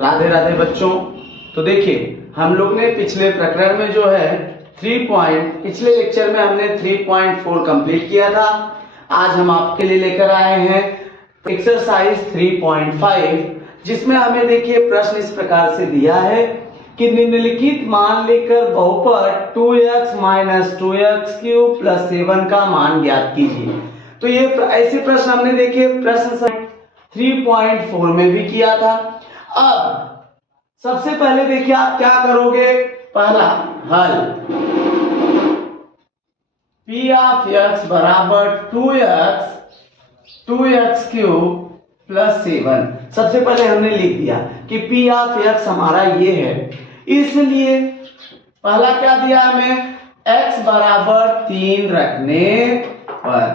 राधे राधे बच्चों। तो देखिए हम लोग ने पिछले प्रकरण में जो है पिछले लेक्चर में हमने 3.4 कंप्लीट किया था। आज हम आपके लिए लेकर आए हैं एक्सरसाइज 3.5, जिसमें हमें देखिए प्रश्न इस प्रकार से दिया है कि निम्नलिखित मान लेकर बहुपद 2x - 2x³ + 7 का मान ज्ञात कीजिए। तो ये ऐसे प्रश्न हमने देखे प्रश्न 3.4 में भी किया था। अब सबसे पहले देखिए आप क्या करोगे, पहला हल p(x) = 2x³ + 7। सबसे पहले हमने लिख दिया कि p(x) हमारा ये है, इसलिए पहला क्या दिया हमें, x = 3 रखने पर।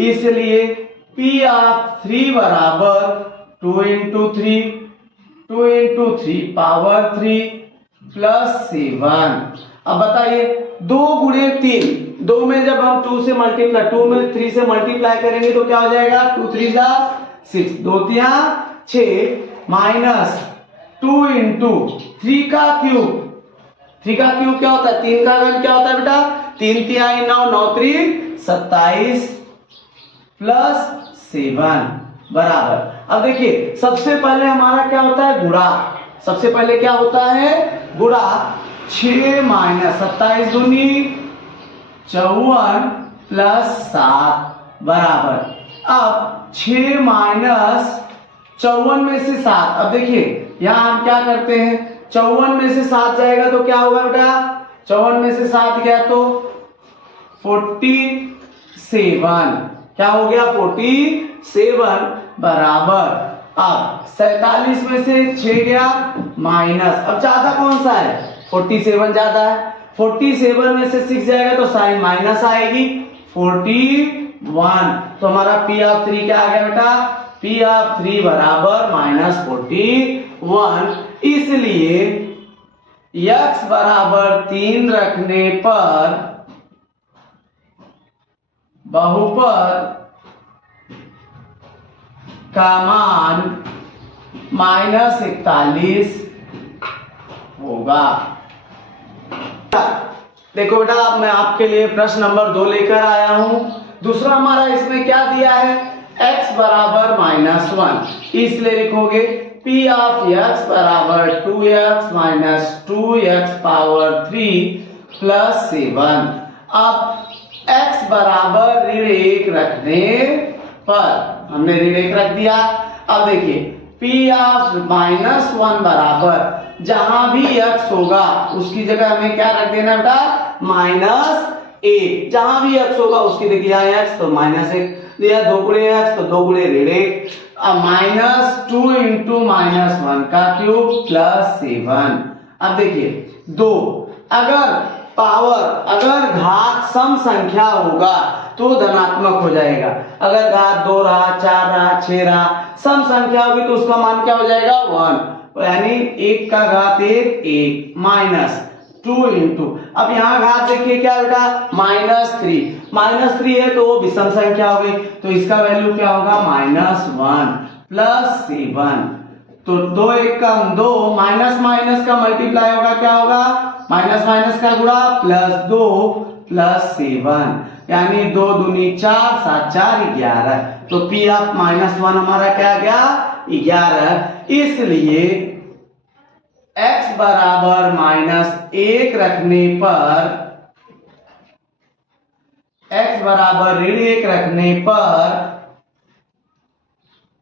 इसलिए p(3) = 2 × 3 2 × 3 पावर 3 + 7। अब बताइए 2 × 3, 2 में जब हम 2 से मल्टीप्लाई 2 में 3 से मल्टीप्लाई करेंगे तो क्या हो जाएगा, 2 3 6, 2 3 6 माइनस 2 × 3 का क्यूब। 3 का क्यूब क्या होता है, 3 का घन क्या होता है बेटा, 3 3 9 9 3 27 + 7 बराबर। अब देखिए सबसे पहले हमारा क्या होता है, गुणा। सबसे पहले क्या होता है, गुणा। 6 - 27 दूनी 54 + 7 बराबर। अब 6 - 54 में से 7, अब देखिए यहां हम क्या करते हैं, 54 में से 7 जाएगा तो क्या होगा बेटा, 54 में से 7 गया तो 47, क्या हो गया 47 बराबर। अब 47 में से 6 गया माइनस, अब ज्यादा कौन सा है, 47 ज्यादा है, 47 में से 6 जाएगा तो साइन माइनस आएगी 41। तो हमारा p(3) क्या आ गया बेटा, p(3) = -41। इसलिए x = 3 रखने पर बहुपद का मान -41 होगा। देखो बेटा अब मैं आपके लिए प्रश्न नंबर 2 लेकर आया हूं। दूसरा हमारा इसमें क्या दिया है, x = -1, इसलिए लिखोगे p(x) = 2x - 2x पावर 3 + 7। अब x = ऋण 1 रखने पर हमने ऋण 1 रख दिया। अब देखिए p(-1) बराबर जहां भी x होगा उसकी जगह हमें क्या रख देना बेटा, -1। जहां भी x होगा उसकी देखिए यहाँ x तो -1 दिया, 2 × x तो 2 × ऋण 1, अब -2 × -1 का क्यूब + 7। अब देखिए 2, अगर घात सम संख्या होगा तो धनात्मक हो जाएगा। अगर घात 2 रहा, 4 रहा, 6 रहा, सम संख्या होगी तो उसका मान क्या हो जाएगा, 1। यानी 1 का घात 1 माइनस 2 × अब यहाँ घात देखिए क्या बेटा, -3 है तो वो विषम संख्या हो गई, तो इसका वैल्यू क्या होगा, -1 + 7। तो 2 1 का 2, माइनस माइनस का मल्टीप्लाई होगा, क्या होगा, माइनस माइनस का गुणा +2 + 7, यानी 2 दूनी 4 7 4 11। तो p(-1) हमारा क्या गया, 11। इसलिए x = -1 रखने पर, x = ऋण 1 रखने पर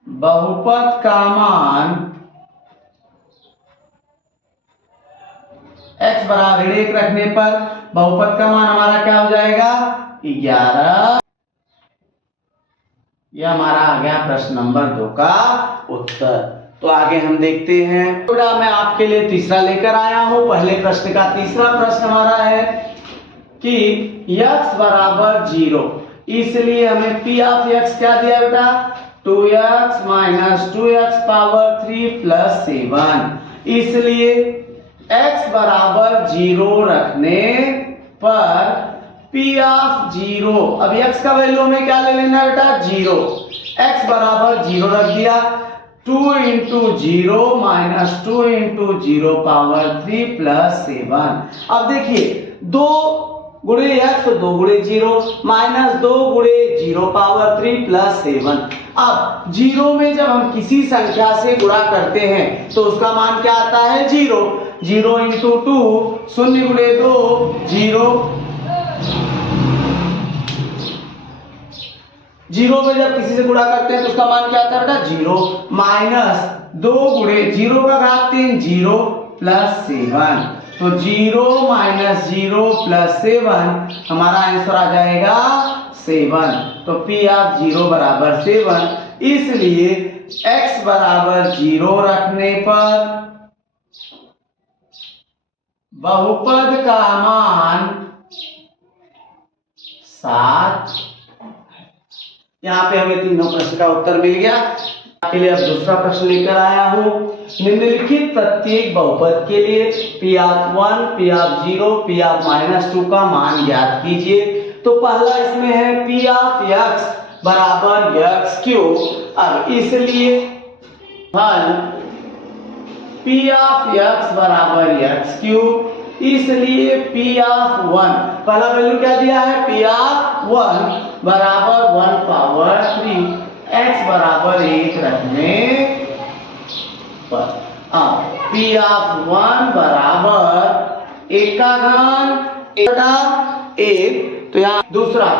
बहुपद का मान, x = ऋण 1 रखने पर बहुपद का मान हमारा क्या हो जाएगा, 11। यह हमारा आ गया प्रश्न नंबर 2 का उत्तर। तो आगे हम देखते हैं, मैं आपके लिए तीसरा लेकर आया हूं। पहले प्रश्न का तीसरा प्रश्न हमारा है कि x = 0, इसलिए हमें p(x) क्या दिया बेटा, 2x - 2x पावर 3 + 7। इसलिए x = 0 रखने पर p(0), अब x का वैल्यू हमें क्या ले लेना बेटा, 0। x = 0 रख दिया, 2 into 0 minus 2 into 0 power 3 plus 7। अब देखिए 2 गुणे एक्स तो 2 गुणे 0 माइनस 2 गुणे 0 पावर 3 प्लस 7। अब 0 में जब हम किसी संख्या से गुणा करते हैं तो उसका मान क्या आता है 0। 0 इंटू 2 0 गुणे 2 0। 0 में जब किसी से गुणा करते हैं तो उसका मान क्या आता है बेटा 0 माइनस 2 गुणे 0 का घात 3 0 प्लस 7। तो 0 माइनस 0 प्लस 7 हमारा आंसर आ जाएगा 7। तो P ऑफ 0 बराबर 7। इसलिए x बराबर 0 रखने पर बहुपद का मान 7। यहाँ पे हमें तीनों प्रश्न का उत्तर मिल गया। के लिए अब दूसरा प्रश्न लेकर आया हूँ। निम्नलिखित प्रत्येक बहुपद के लिए P of 1, P of 0, P of -2 का मान ज्ञात कीजिए। तो पहला इसमें है P ऑफ x बराबर x क्यूब। अब इसलिए हल P ऑफ x बराबर x क्यूब, इसलिए P ऑफ 1 पहला वैल्यू क्या दिया है P ऑफ 1 बराबर 1 पावर 3 x बराबर 1 रखने पर अब P ऑफ 1 बराबर 1 का घन 1/1। तो यहाँ दूसरा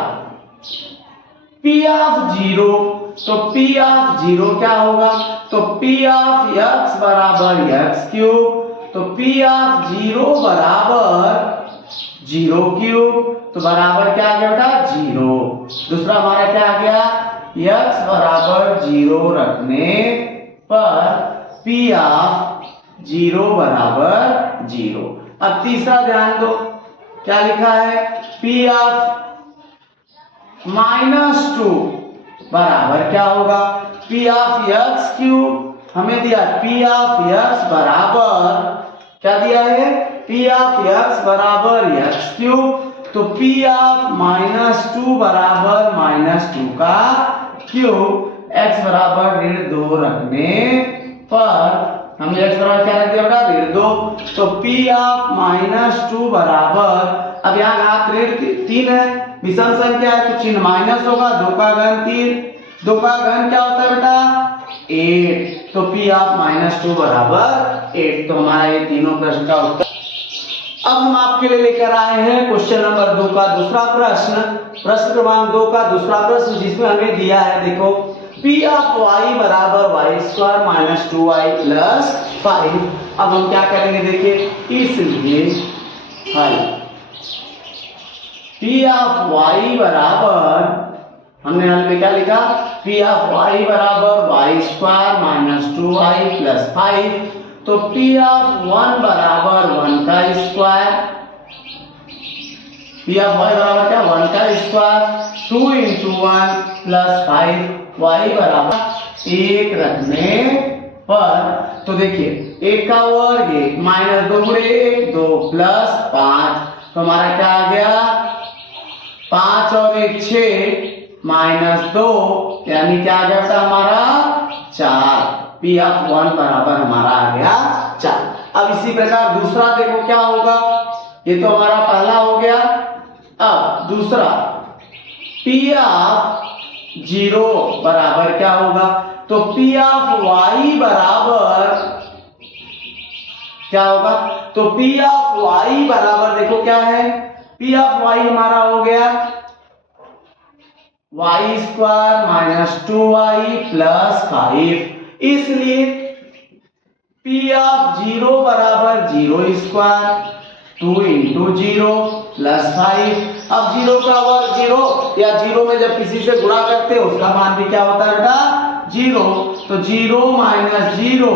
P ऑफ 0, तो P ऑफ 0 क्या होगा तो P ऑफ x बराबर x क्यूब। तो P ऑफ 0 बराबर 0 क्यूब, तो बराबर क्या आ गया बेटा 0। दूसरा हमारा क्या आ गया x बराबर 0 रखने पर P ऑफ 0 बराबर 0। अब तीसरा ध्यान दो क्या लिखा है P ऑफ -2 बराबर क्या होगा P ऑफ x क्यूब। हमें दिया P ऑफ x बराबर क्या दिया है P ऑफ x बराबर x क्यूब। तो P ऑफ -2 बराबर -2 का क्यूब x बराबर 2 रखने पर हमने x बराबर क्या रख दिया बेटा 2। तो P ऑफ -2 बराबर, अब यहाँ घात 3 है, विषम संख्या है तो चिन्ह माइनस होगा, 2 का घन 3, 2 का घन क्या होता है बेटा 8। तो P ऑफ -2 बराबर 8। तो हमारा ये तीनों प्रश्न का उत्तर। अब हम आपके लिए लेकर आए हैं क्वेश्चन नंबर 2 का दूसरा प्रश्न, प्रश्न क्रमांक 2 का दूसरा प्रश्न, जिसमें हमें दिया है देखो P ऑफ y बराबर y² - 2y प्लस 5। अब हम क्या करेंगे देखिए, इसलिए हल P ऑफ y बराबर, हमने हल में क्या लिखा P ऑफ y बराबर y² - 2y प्लस 5। तो P ऑफ 1 बराबर 1 का स्क्वायर, P ऑफ y बराबर क्या 1 का स्क्वायर, 2 इंटू 1 प्लस 5 y बराबर 1 रखने पर, तो देखिए 1 का वर्ग 1 माइनस 2 गुणे 1 2 प्लस 5। तो हमारा क्या आ गया 5 और 1 6 माइनस 2, यानी क्या आ गया बेटा हमारा 4। P ऑफ 1 बराबर हमारा आ गया 4। अब इसी प्रकार दूसरा देखो क्या होगा, ये तो हमारा पहला हो गया। अब दूसरा P ऑफ 0 बराबर क्या होगा, तो P ऑफ y बराबर क्या होगा, तो P ऑफ y बराबर देखो क्या है, P ऑफ y हमारा हो गया y² - 2y प्लस 5। इसलिए P ऑफ 0 बराबर 0 स्क्वायर 2 इंटू 0 प्लस 5। अब 0 का वर्ग 0, या 0 में जब किसी से गुणा करते हैं उसका मान भी क्या होता है बेटा 0। तो 0 माइनस 0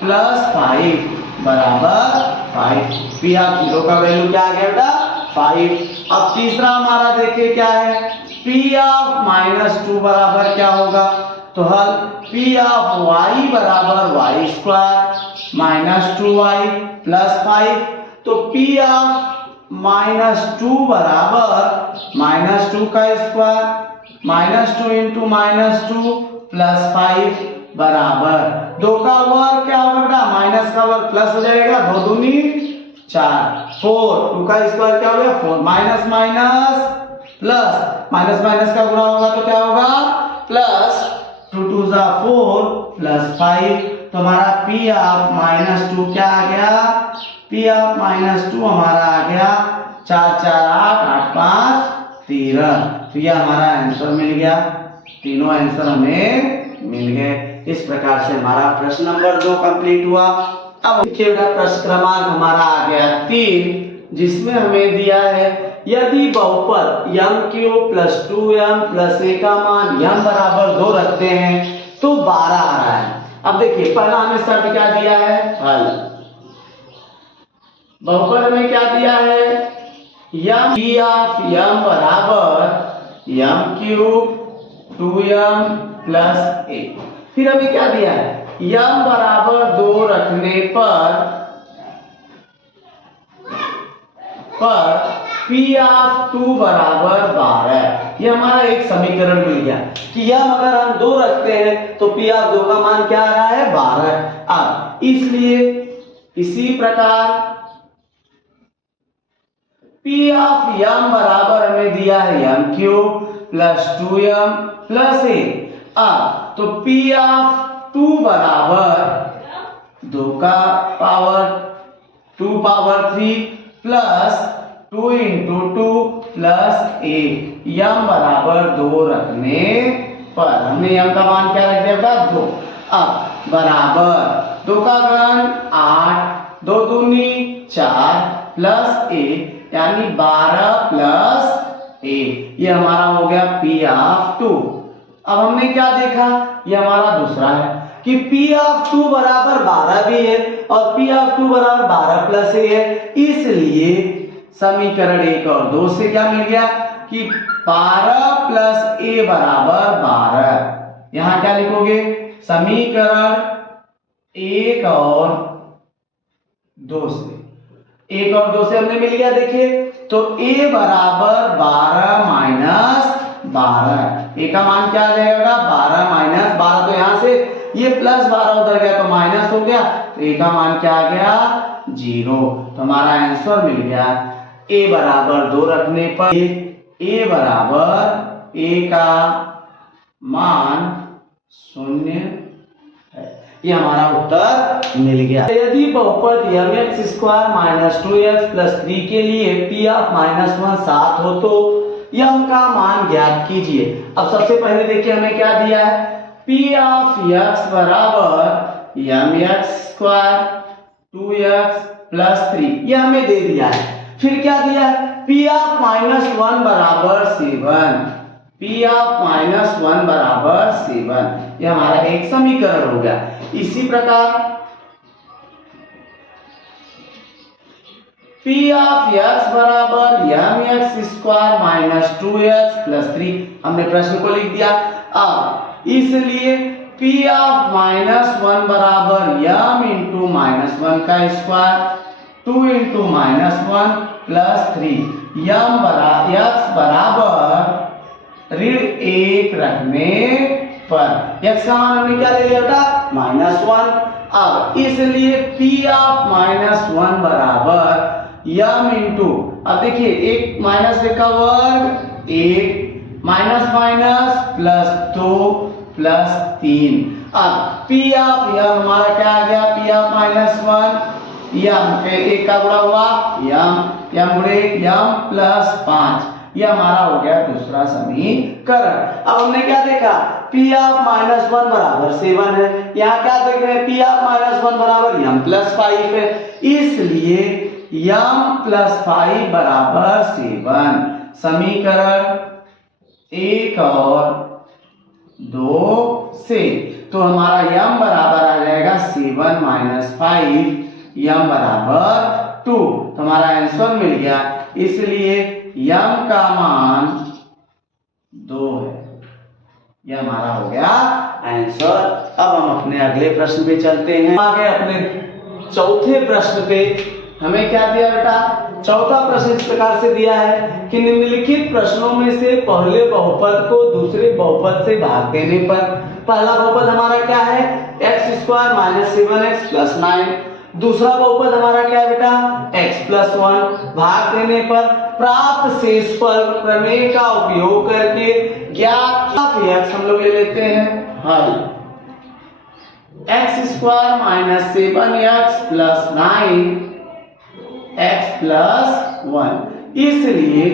प्लस 5 बराबर 5। P ऑफ 0 का वैल्यू क्या आ गया बेटा 5। अब तीसरा हमारा देखिए क्या है, P ऑफ -2 बराबर क्या होगा, तो हल P ऑफ y बराबर y² - 2y प्लस 5। तो P ऑफ -2 बराबर -2 का स्क्वायर, -2 इंटू -2 प्लस 5 बराबर 2 का वर्ग क्या होगा बेटा माइनस का वर्ग प्लस हो जाएगा 2 दूनी 4 4 2 का स्क्वायर क्या हो गया 4 minus minus plus minus minus का गुणा होगा तो क्या होगा प्लस 2 2 जा 4 प्लस 5 तो हमारा p ऑफ -2 क्या आ गया p ऑफ -2 हमारा आ गया 4 4 8 8 5 13 तो ये हमारा आंसर मिल गया तीनों आंसर हमें मिल गए। इस प्रकार से हमारा प्रश्न नंबर 2 कंप्लीट हुआ। अब देखिए बेटा प्रश्न क्रमांक हमारा आ गया 3 जिसमें हमें दिया है यदि बहुपद m³ + 2m + a का मान m बराबर 2 रखते हैं तो 12 आ रहा है। अब देखिए पहला हमें शर्त क्या दिया है हल बहुपद में क्या दिया है p ऑफ m बराबर m³ 2m + a फिर हमें क्या दिया है m बराबर 2 रखने पर p ऑफ 2 बराबर 12 ये हमारा एक समीकरण मिल गया कि m अगर हम 2 रखते हैं तो p ऑफ 2 का मान क्या आ रहा है 12। अब इसलिए इसी प्रकार p ऑफ m बराबर हमें दिया है m³ + 2m + a अब तो p ऑफ 2 बराबर 2 का power 2 power 3 plus 2 × 2 plus 1 m बराबर 2 रखने पर हमने m का मान क्या रख दिया था 2 अब बराबर 2 का घन 8 2 दूनी 4 प्लस 1 यानी 12 प्लस 1 ये हमारा हो गया p ऑफ 2। अब हमने क्या देखा ये हमारा दूसरा है कि p ऑफ 2 बराबर 12 भी है और p ऑफ 2 बराबर 12 प्लस a है इसलिए समीकरण 1 और 2 से क्या मिल गया कि 12 प्लस a बराबर 12। यहां क्या लिखोगे समीकरण 1 और 2 से 1 और 2 से हमने मिल गया देखिए तो a बराबर 12 माइनस 12 a का मान क्या आ जाएगा 12 माइनस 12 तो यहां से ये प्लस 12 उधर गया तो माइनस हो गया तो a का मान क्या आ गया 0 तो हमारा आंसर मिल गया a बराबर 2 रखने पर a बराबर a का मान 0 है ये हमारा उत्तर मिल गया। यदि बहुपद mx² - 2x + 3 के लिए p ऑफ -1 7 हो तो m का मान ज्ञात कीजिए। अब सबसे पहले देखिए हमें क्या दिया है p ऑफ x बराबर mx² 2x + 3 ये हमें दे दिया है। फिर क्या दिया है p ऑफ -1 बराबर 7 p ऑफ -1 बराबर 7 ये हमारा एक समीकरण हो गया। इसी प्रकार p ऑफ x बराबर mx² - 2x + 3 हमने प्रश्न को लिख दिया। अब इसलिए p ऑफ -1 बराबर m × -1 का स्क्वायर 2 × -1 + 3 x बराबर ऋण 1 रखने पर x का मान हमने क्या ले लिया बेटा -1। अब इसलिए p ऑफ -1 बराबर m × अब देखिए 1 माइनस का वर्ग 1 माइनस माइनस प्लस 2 प्लस 3 अब p ऑफ m हमारा क्या आ गया p ऑफ -1 m पे 1 का गुणा हुआ m गुणे m + 5 ये हमारा हो गया दूसरा समीकरण। अब हमने क्या देखा p ऑफ -1 बराबर 7 है। यहाँ क्या देख रहे हैं p ऑफ -1 बराबर m + 5 है इसलिए m + 5 बराबर 7 समीकरण 1 और 2 से तो हमारा m बराबर आ जाएगा 7 - 5 m बराबर 2 तो हमारा आंसर मिल गया। इसलिए m का मान 2 है यह हमारा हो गया आंसर। अब हम अपने अगले प्रश्न पे चलते हैं। आगे अपने चौथे प्रश्न पे हमें क्या दिया बेटा चौथा प्रश्न इस प्रकार से दिया है कि निम्नलिखित प्रश्नों में से पहले बहुपद को दूसरे बहुपद से भाग देने पर पहला बहुपद हमारा क्या है, x square minus 7x plus 9। दूसरा बहुपद हमारा क्या है बेटा, x प्लस 1। भाग देने पर प्राप्त शेषफल प्रमेय का उपयोग करके ज्ञात f हम लोग ले लेते हैं हल। X square minus 7x plus 9 x plus 1, इसलिए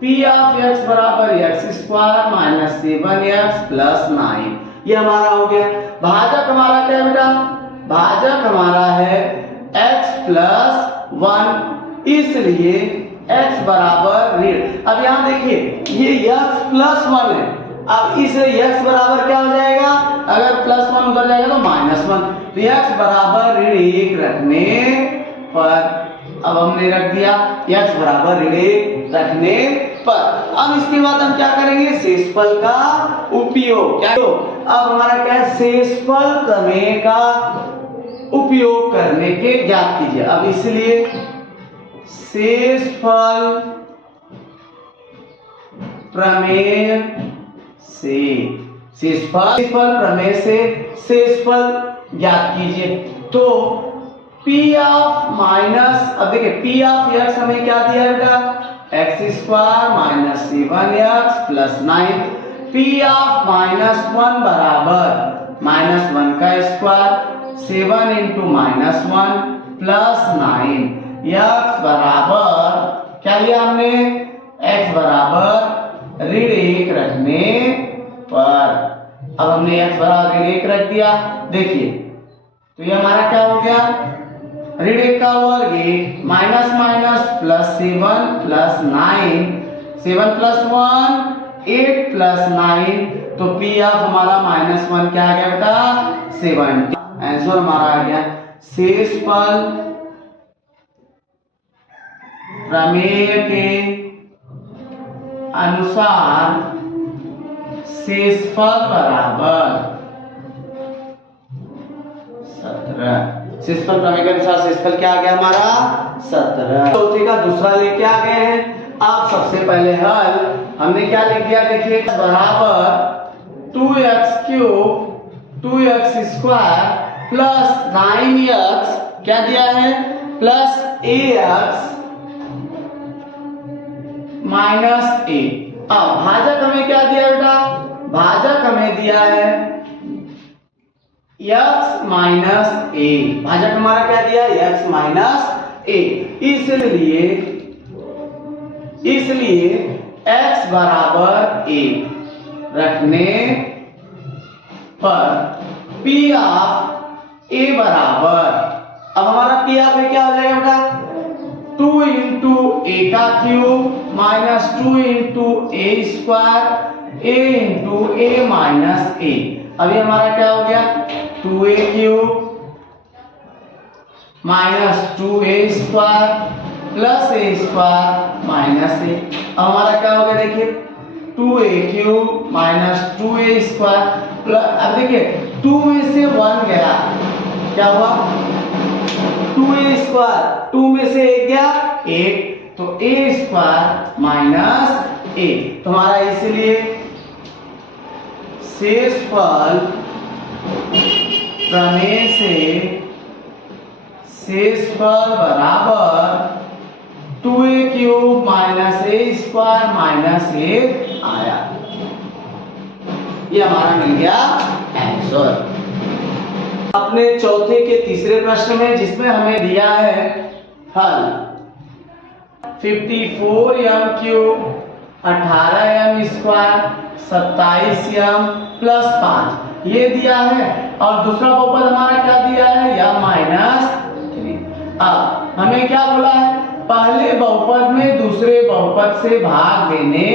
P ऑफ x बराबर x square minus 7x plus 9, ये हमारा हो गया। भाजक हमारा क्या है बेटा, भाजक हमारा है x प्लस 1, इसलिए x बराबर ऋण। अब यहाँ देखिए ये x प्लस 1 है, अब इस x बराबर क्या हो जाएगा, अगर प्लस 1 उधर जाएगा तो माइनस 1, तो x बराबर ऋण 1 रखने पर, अब हमने रख दिया x बराबर ऋण 1 रखने पर। अब इसके बाद हम क्या करेंगे, शेषफल का उपयोग। क्या, अब हमारा क्या है, शेषफल प्रमेय का उपयोग करने के ज्ञात कीजिए। अब इसलिए शेषफल प्रमेय से, शेषफल प्रमेय से शेषफल ज्ञात कीजिए। तो P ऑफ माइनस, अब देखिए P ऑफ x हमें क्या दिया बेटा, x square minus 7x plus 9। P of minus 1 बराबर माइनस 1 का square 7 into minus 1 plus 9, x बराबर क्या लिया हमने, x बराबर ऋण 1 रखने पर। अब हमने x बराबर ऋण 1 रख दिया। देखिए तो ये हमारा क्या हो गया, ऋण 1 का वर्ग 1 minus minus plus 7 plus 9, 7 plus 1 8 plus 9, तो P ऑफ हमारा माइनस 1 क्या आ गया बेटा, 70। आंसर हमारा आ गया शेषफल प्रमेय के अनुसार शेषफल बराबर 17। शेषफल प्रमेय के अनुसार शेषफल क्या आ गया हमारा, 17। चौथे का दूसरा लेके आ गए हैं। अब सबसे पहले हल हमने क्या लिख दिया, देखिए बराबर 2x cube 2x square plus 9x क्या दिया है, प्लस ax माइनस a। अब भाजक हमें क्या दिया बेटा, भाजक हमें दिया है x माइनस a, भाजक हमारा क्या दिया, x माइनस a, इसलिए x बराबर a रखने पर P ऑफ a बराबर, अब हमारा P ऑफ a क्या हो जाएगा बेटा, 2 इंटू a का cube minus 2 into a square a into a minus a। अभी हमारा क्या हो गया, 2a cube minus 2a square plus a square minus a। अब हमारा क्या हो गया, देखिए 2a cube minus 2a square plus, अब देखिए 2 में से 1 गया, क्या हुआ 2a स्क्वायर, 2 में से 1 गया 1, तो a स्क्वायर माइनस a। तो हमारा इसलिए शेषफल प्रमेय से शेषफल बराबर 2a cube minus a square minus a आया। ये हमारा मिल गया आंसर। अपने चौथे के तीसरे प्रश्न में जिसमें हमें दिया है हल 54m cube 18m square 27m plus 5 ये दिया है, और दूसरा बहुपद हमारा क्या दिया है, या माइनस 3। अब हमें क्या बोला है, पहले बहुपद में दूसरे बहुपद से भाग देने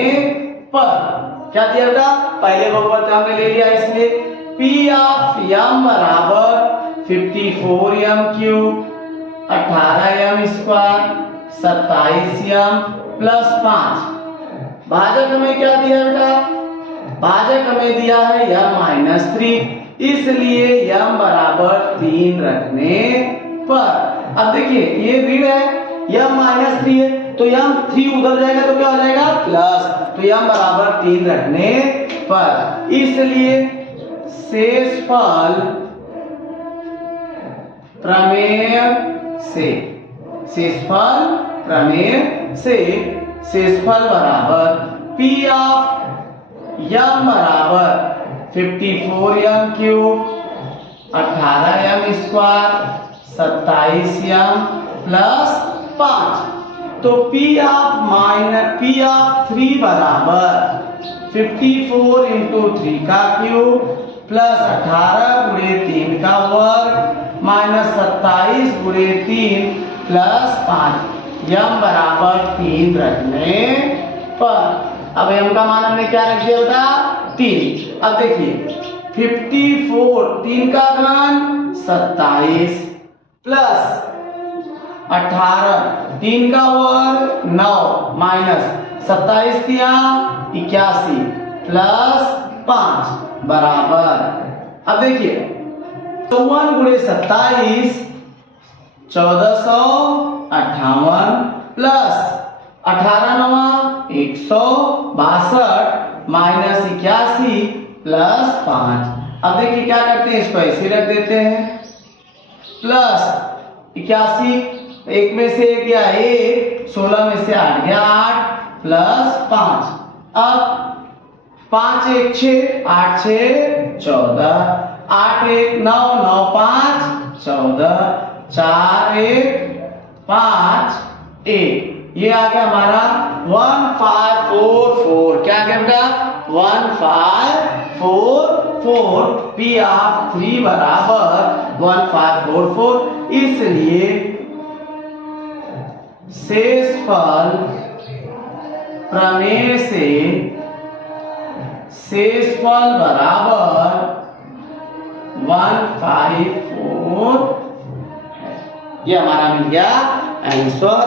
पर क्या दिया बेटा, पहले बहुपद हमने ले लिया, इसलिए P ऑफ m बराबर 54m cube 18m square 27m plus 5। भाजक हमें क्या दिया बेटा, भाजक हमें दिया है m माइनस 3, इसलिए m बराबर 3 रखने पर। अब देखिए ये ऋण है, m माइनस 3 है, तो m 3 उधर जाएगा तो क्या हो जाएगा प्लस, तो m बराबर 3 रखने पर, इसलिए शेषफल प्रमेय से, शेषफल प्रमेय से शेषफल बराबर P ऑफ m बराबर 54m cube 18m square 27m plus 5। तो P ऑफ 3 बराबर 54 इंटू 3 का क्यूब प्लस 18 गुणे 3 का वर्ग माइनस 27 गुणे 3 प्लस 5। m बराबर 3 रखने पर अब m का मान हमने क्या रख दिया बेटा 3। अब देखिए 54 3 का घन 27 प्लस 18 3 का वर्ग 9 माइनस 27 दिया 81 प्लस 5 बराबर। अब देखिए 54 गुणे 27 1458 प्लस 18 नवा 162 माइनस 81 प्लस 5। अब देखिए क्या करते हैं, इसको ऐसे रख देते हैं प्लस 81 एक में से एक गया 1 16 में से 8 गया 8 प्लस 5। अब 5 1 6 8 6 14 8 1 9 9 5 14 4 1 5 1 ये आ गया हमारा 1544। क्या आ गया बेटा 1544। P ऑफ 3 बराबर 1544। इसलिए शेषफल प्रमेय से शेषफल बराबर 154 है। ये हमारा मिल गया आंसर।